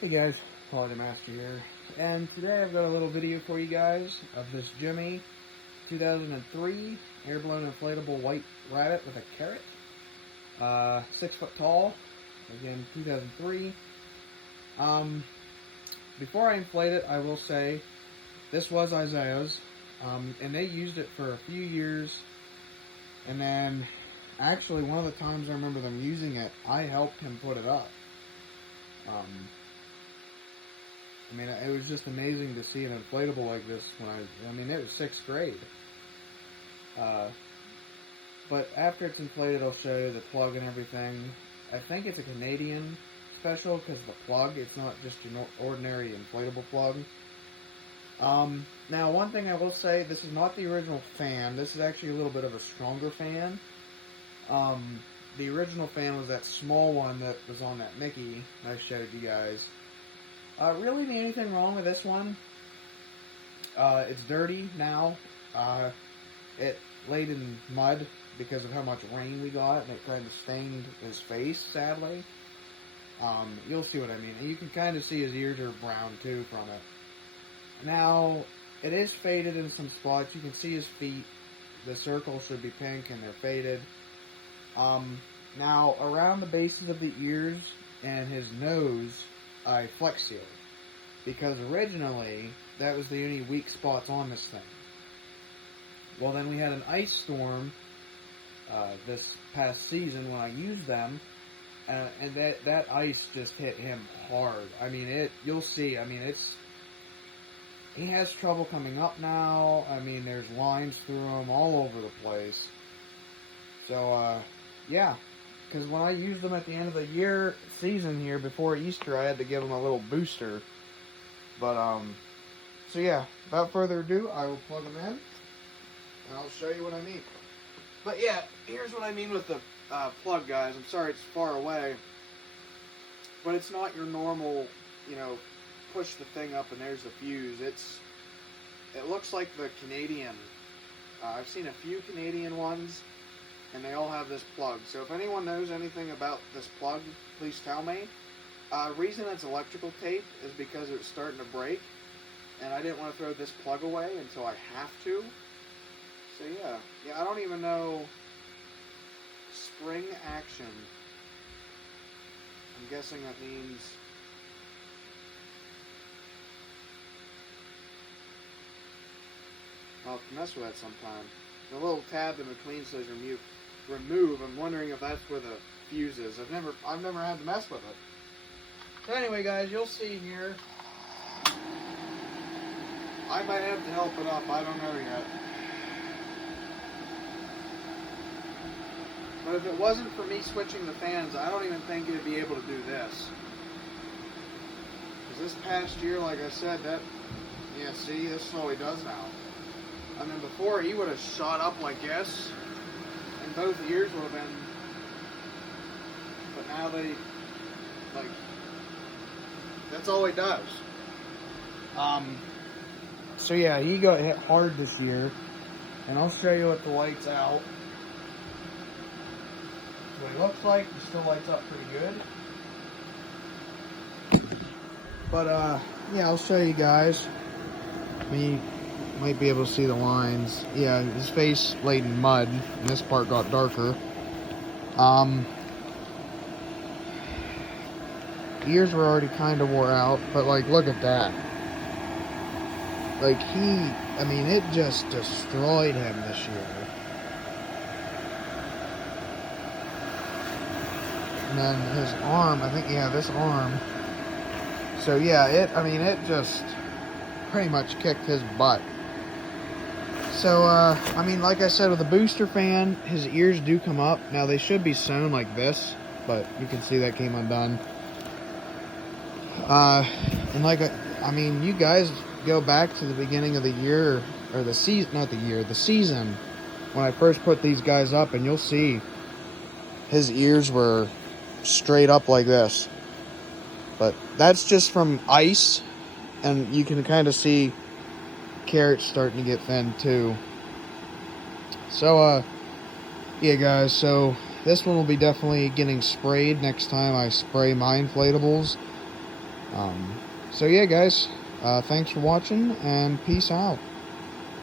Hey guys, Holiday Master here, and today I've got a little video for you guys of this Gemmy 2003 air-blown inflatable white rabbit with a carrot. 6 foot tall, again 2003. Before I inflate it, I will say this was Isaiah's, and they used it for a few years, and then actually one of the times I remember them using it, I helped him put it up. I mean, it was just amazing to see an inflatable like this when I mean, it was 6th grade. But after it's inflated, I'll show you the plug and everything. I think it's a Canadian special because the plug, it's not just your ordinary inflatable plug. Now, one thing I will say, this is not the original fan. This is actually a little bit of a stronger fan. The original fan was that small one that was on that Mickey I showed you guys. Really anything wrong with this one? It's dirty now. It laid in mud because of how much rain we got, and it kind of stained his face, sadly. You'll see what I mean. You can kind of see his ears are brown, too, from it. Now, it is faded in some spots. You can see his feet. The circles should be pink, and they're faded. Now, around the bases of the ears and his nose, I flex sealed, because originally that was the only weak spots on this thing. Well, then we had an ice storm this past season when I used them, and that ice just hit him hard. I mean, you'll see. I mean, he has trouble coming up now. I mean, there's lines through him all over the place. So yeah. Because when I used them at the end of the season here, before Easter, I had to give them a little booster. But, so yeah, without further ado, I will plug them in, and I'll show you what I mean. But yeah, here's what I mean with the plug, guys. I'm sorry it's far away, but it's not your normal, push the thing up and there's the fuse. It looks like the Canadian. I've seen a few Canadian ones, and they all have this plug. So if anyone knows anything about this plug, please tell me. Reason it's electrical tape is because it was starting to break, and I didn't want to throw this plug away until I have to. So yeah, I don't even know. Spring action. I'm guessing that means I'll have to mess with that sometime. The little tab in between says remove. I'm wondering if that's where the fuse is. I've never had to mess with it. So anyway, guys, you'll see here. I might have to help it up. I don't know yet. But if it wasn't for me switching the fans, I don't even think it'd be able to do this. Because this past year, like I said, see, this is all he does now. I mean, before he would have shot up like this, and both ears would have been, but now that's all he does. So yeah, he got hit hard this year, and I'll show you what the light's out. What it looks like, it still lights up pretty good. But yeah, I'll show you guys. Might be able to see the lines. Yeah, his face laid in mud, and this part got darker. Ears were already kind of wore out, but like, look at that. Like, it just destroyed him this year. And then his arm, I think, yeah, this arm. So yeah, it just pretty much kicked his butt. So, like I said, with a booster fan, his ears do come up. Now, they should be sewn like this, but you can see that came undone. And you guys go back to the beginning of the year, or the season, not the year, the season, when I first put these guys up, and you'll see his ears were straight up like this. But that's just from ice, and you can kind of see carrots starting to get thin too. So yeah, guys, so this one will be definitely getting sprayed next time I spray my inflatables. So yeah, guys, thanks for watching, and peace out.